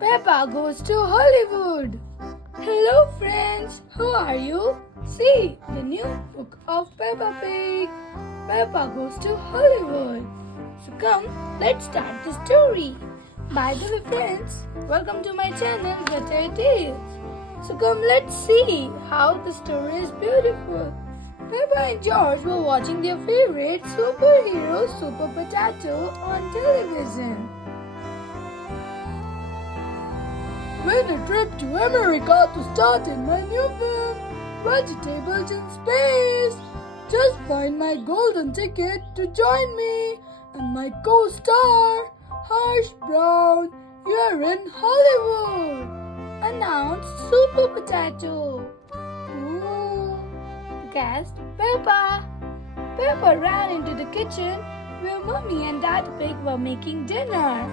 Peppa goes to Hollywood. Hello friends, how are you? See, the new book of Peppa Pig. Peppa goes to Hollywood. So come, let's start the story. By the way friends, welcome to my channel Better Tales. So come, let's see how the story is beautiful. Peppa and George were watching their favorite superhero Super Potato on television. When a trip to America to start in my new film, Vegetables in Space. Just find my golden ticket to join me and my co-star, Harsh Brown. You're in Hollywood, announced Super Potato. Ooh, gasped Peppa. Peppa ran into the kitchen where Mummy and Dad Pig were making dinner.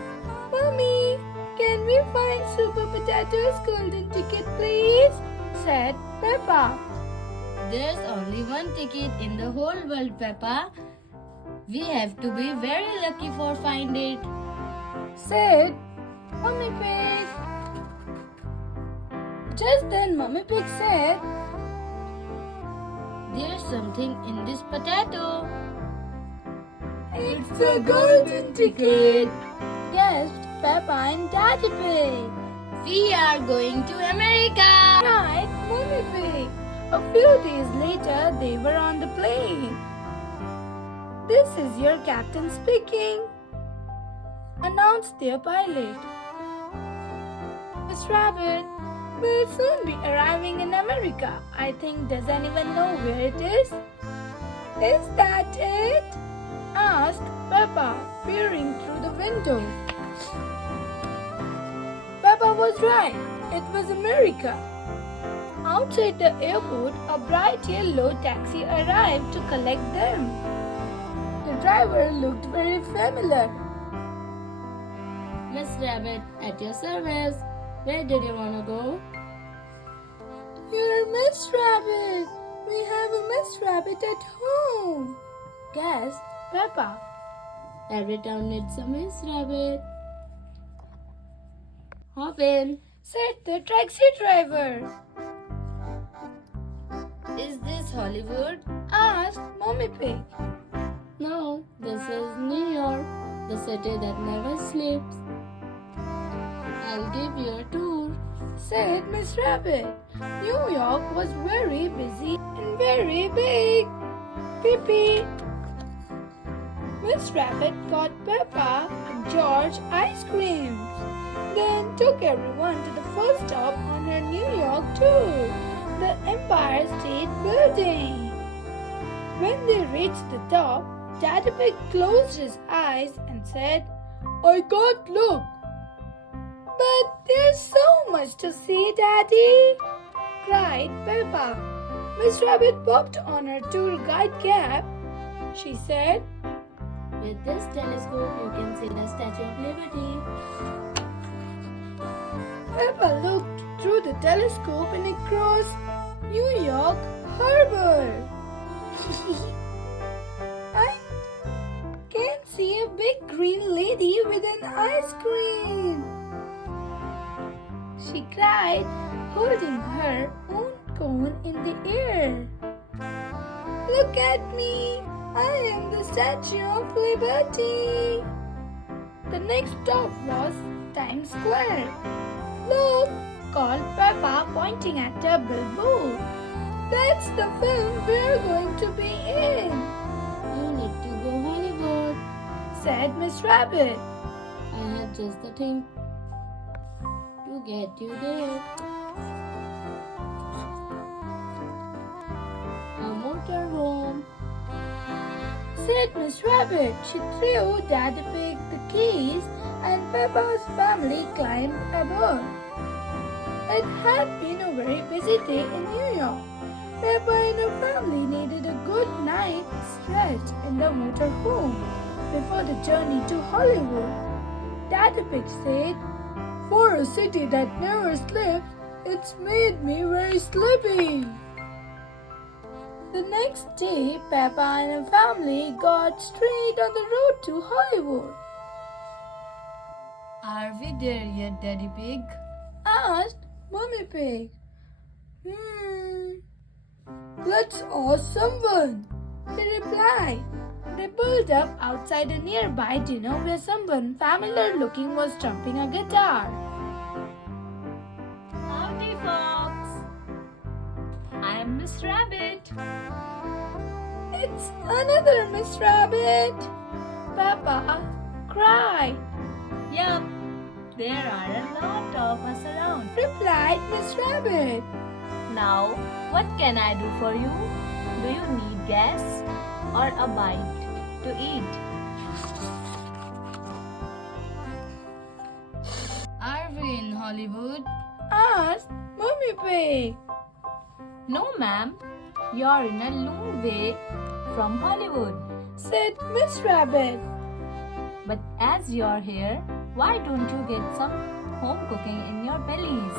Mummy, can we find Super Potato's golden ticket, please? Said Peppa. There's only one ticket in the whole world, Peppa. We have to be very lucky for find it. Said Mummy Pig. Just then Mummy Pig said, There's something in this potato. It's a golden ticket, gasped Peppa and Daddy Pig. We are going to America. Cried Mummy Pig. A few days later, they were on the plane. This is your captain speaking, announced their pilot. Miss Rabbit will soon be arriving in America. I think, does anyone know where it is? Is that it? Asked Peppa, peering through the window. Peppa was right. It was America. Outside the airport, a bright yellow taxi arrived to collect them. The driver looked very familiar. Miss Rabbit, at your service. Where did you want to go? You're Miss Rabbit. We have a Miss Rabbit at home, gasped Peppa. Every town needs a Miss Rabbit. Hop in. Said the taxi driver. Is this Hollywood? Asked Mommy Pig. No, this is New York, the city that never sleeps. I'll give you a tour, said Miss Rabbit. New York was very busy and very big. Pee-pee. Miss Rabbit got Peppa and George ice creams, then took everyone to the first stop on her New York tour, the Empire State Building. When they reached the top, Daddy Pig closed his eyes and said, I can't look. But there's so much to see, Daddy, cried Peppa. Miss Rabbit popped on her tour guide cap. She said, With this telescope, you can see the Statue of Liberty. Peppa looked through the telescope and across New York Harbor. I can see a big green lady with an ice cream, she cried, holding her own cone in the air. Look at me! I am the Statue of Liberty. The next stop was Times Square. Look, called Peppa, pointing at a billboard. That's the film we're going to be in. You need to go Hollywood, said Miss Rabbit. I have just the thing to get you there. A motorhome, said Miss Rabbit. She threw Daddy Pig the keys and Peppa's family climbed aboard. It had been a very busy day in New York. Peppa and her family needed a good night's rest in the motorhome before the journey to Hollywood. Daddy Pig said, For a city that never sleeps, it's made me very sleepy. The next day, Peppa and her family got straight on the road to Hollywood. Are we there yet, Daddy Pig? Asked Mummy Pig. Let's ask someone, he replied. They pulled up outside a nearby dinner where someone familiar looking was strumming a guitar. Howdy, folks. I'm Miss Rabbit. It's another Miss Rabbit. Peppa cried, Yup, there are a lot of us around. replied Miss Rabbit. Now, what can I do for you? Do you need gas or a bite to eat? Are we in Hollywood? Asked Mummy Pig. No, ma'am. You're in a long way from Hollywood. Said Miss Rabbit. But as you're here, why don't you get some home cooking in your bellies?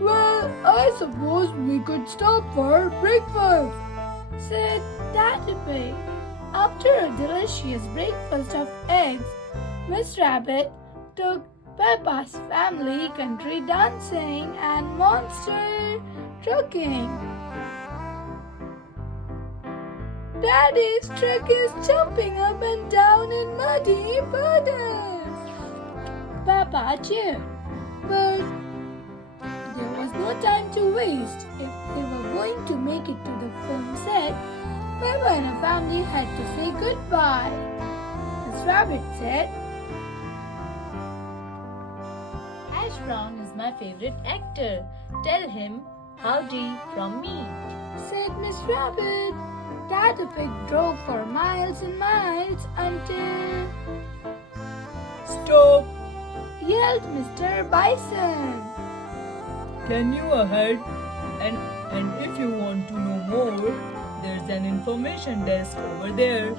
Well, I suppose we could stop for breakfast, said Daddy Pig. After a delicious breakfast of eggs, Miss Rabbit took Peppa's family country dancing and monster trucking. Daddy's truck is jumping up and down in muddy puddles. Peppa cheered, but there was no time to waste. If they were going to make it to the film set, Peppa and her family had to say goodbye. Miss Rabbit said, Hash Brown is my favorite actor. Tell him howdy from me. said Miss Rabbit. Daddy Pig drove for miles and miles until Stop! yelled Mr. Bison. Can you ahead? And if you want to know more, there's an information desk over there.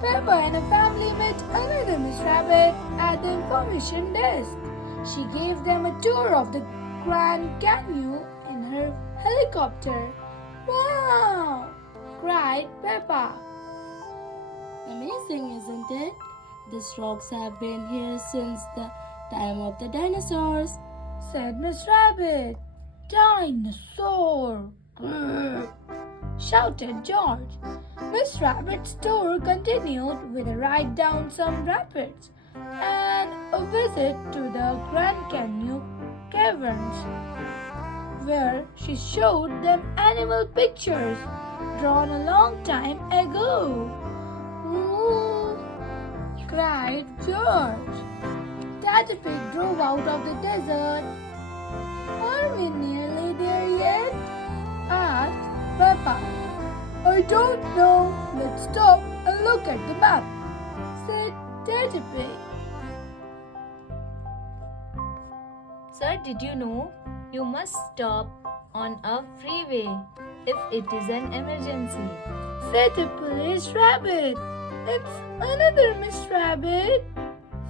Peppa and her family met another Miss Rabbit at the information desk. She gave them a tour of the Grand Canyon in her helicopter. Wow! cried Peppa. Amazing, isn't it? These rocks have been here since the time of the dinosaurs. Said Miss Rabbit. Dinosaur! Grrr, shouted George. Miss Rabbit's tour continued with a ride down some rapids and a visit to the Grand Canyon caverns, where she showed them animal pictures drawn a long time ago. Ooh, cried George. Daddy Pig drove out of the desert. Are we nearly there yet? Asked Peppa. I don't know. Let's stop and look at the map, said Daddy Pig. Sir, did you know you must stop on a freeway if it is an emergency? Said the police rabbit. It's another Miss Rabbit,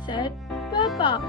said Peppa.